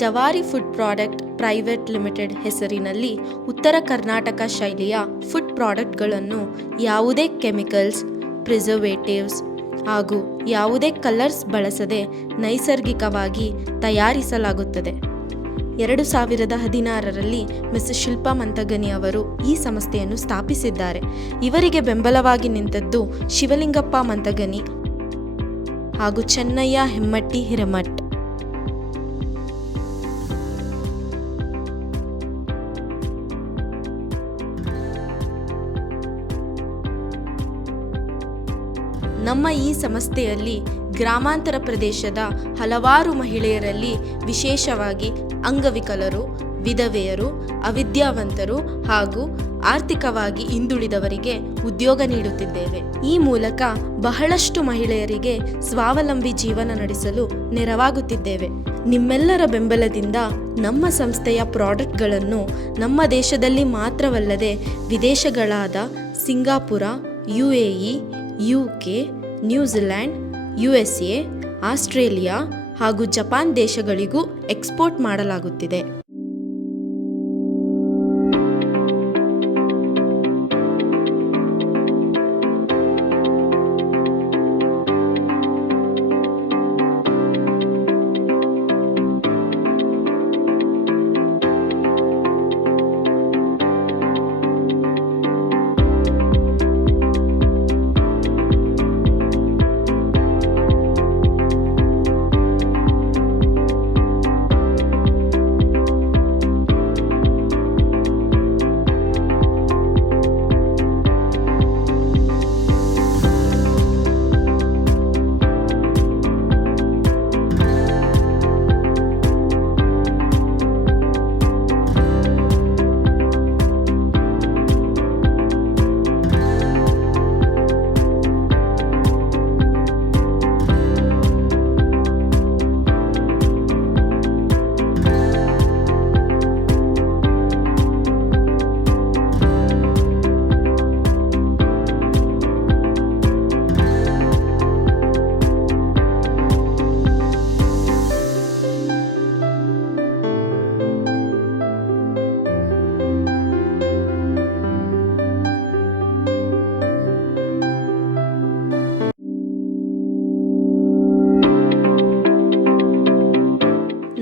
ಜವಾರಿ food product private limited ಹೆಸರಿನಲ್ಲಿ ಉತ್ತರ ಕರ್ನಾಟಕ ಶೈಲಿಯ ಫುಡ್ ಪ್ರಾಡಕ್ಟ್ಗಳನ್ನು ಯಾವುದೇ ಕೆಮಿಕಲ್ಸ್, ಪ್ರಿಸರ್ವೇಟಿವ್ಸ್ ಹಾಗೂ ಯಾವುದೇ ಕಲರ್ಸ್ ಬಳಸದೆ ನೈಸರ್ಗಿಕವಾಗಿ ತಯಾರಿಸಲಾಗುತ್ತದೆ. 2016ರಲ್ಲಿ ಮಿಸಸ್ ಶಿಲ್ಪಾ ಮಂತಗನಿ ಅವರು ಈ ಸಂಸ್ಥೆಯನ್ನು ಸ್ಥಾಪಿಸಿದ್ದಾರೆ. ಇವರಿಗೆ ಬೆಂಬಲವಾಗಿ ನಿಂತದ್ದು ಶಿವಲಿಂಗಪ್ಪ ಮಂತಗನಿ ಹಾಗೂ ಚೆನ್ನಯ್ಯ ಹೆಮ್ಮಟ್ಟಿ ಹಿರೇಮಠ್. ನಮ್ಮ ಈ ಸಂಸ್ಥೆಯಲ್ಲಿ ಗ್ರಾಮಾಂತರ ಪ್ರದೇಶದ ಹಲವಾರು ಮಹಿಳೆಯರಲ್ಲಿ, ವಿಶೇಷವಾಗಿ ಅಂಗವಿಕಲರು, ವಿಧವೆಯರು, ಅವಿದ್ಯಾವಂತರು ಹಾಗೂ ಆರ್ಥಿಕವಾಗಿ ಹಿಂದುಳಿದವರಿಗೆ ಉದ್ಯೋಗ ನೀಡುತ್ತಿದ್ದೇವೆ. ಈ ಮೂಲಕ ಬಹಳಷ್ಟು ಮಹಿಳೆಯರಿಗೆ ಸ್ವಾವಲಂಬಿ ಜೀವನ ನಡೆಸಲು ನೆರವಾಗುತ್ತಿದ್ದೇವೆ. ನಿಮ್ಮೆಲ್ಲರ ಬೆಂಬಲದಿಂದ ನಮ್ಮ ಸಂಸ್ಥೆಯ ಪ್ರಾಡಕ್ಟ್ಗಳನ್ನು ನಮ್ಮ ದೇಶದಲ್ಲಿ ಮಾತ್ರವಲ್ಲದೆ ವಿದೇಶಗಳಾದ Singapore, UAE, UK, New Zealand, USA, Australia ಹಾಗೂ ಜಪಾನ್ ದೇಶಗಳಿಗೂ ಎಕ್ಸ್ಪೋರ್ಟ್ ಮಾಡಲಾಗುತ್ತಿದೆ.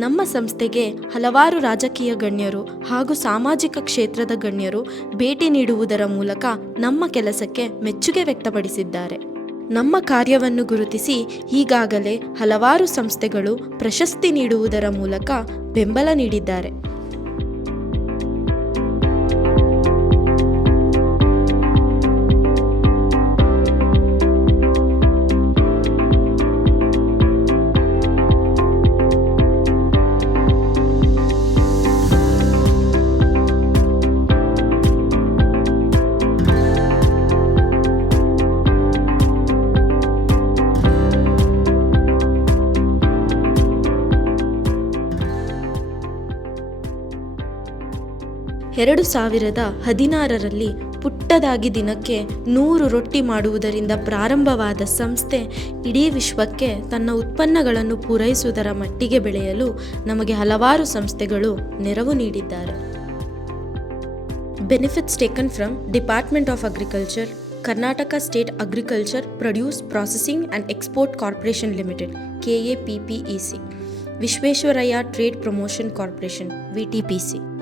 ನಮ್ಮ ಸಂಸ್ಥೆಗೆ ಹಲವಾರು ರಾಜಕೀಯ ಗಣ್ಯರು ಹಾಗೂ ಸಾಮಾಜಿಕ ಕ್ಷೇತ್ರದ ಗಣ್ಯರು ಭೇಟಿ ನೀಡುವುದರ ಮೂಲಕ ನಮ್ಮ ಕೆಲಸಕ್ಕೆ ಮೆಚ್ಚುಗೆ ವ್ಯಕ್ತಪಡಿಸಿದ್ದಾರೆ. ನಮ್ಮ ಕಾರ್ಯವನ್ನು ಗುರುತಿಸಿ ಈಗಾಗಲೇ ಹಲವಾರು ಸಂಸ್ಥೆಗಳು ಪ್ರಶಸ್ತಿ ನೀಡುವುದರ ಮೂಲಕ ಬೆಂಬಲ ನೀಡಿದ್ದಾರೆ. ಎರಡು 2016ರಲ್ಲಿ ಪುಟ್ಟದಾಗಿ ದಿನಕ್ಕೆ 100 ರೊಟ್ಟಿ ಮಾಡುವುದರಿಂದ ಪ್ರಾರಂಭವಾದ ಸಂಸ್ಥೆ ಇಡೀ ವಿಶ್ವಕ್ಕೆ ತನ್ನ ಉತ್ಪನ್ನಗಳನ್ನು ಪೂರೈಸುವುದರ ಮಟ್ಟಿಗೆ ಬೆಳೆಯಲು ನಮಗೆ ಹಲವಾರು ಸಂಸ್ಥೆಗಳು ನೆರವು ನೀಡಿದ್ದಾರೆ. Benefits taken from department of agriculture, Karnataka state agriculture produce processing and export corporation limited KAPPEC, Visvesvaraya trade promotion corporation VTPC.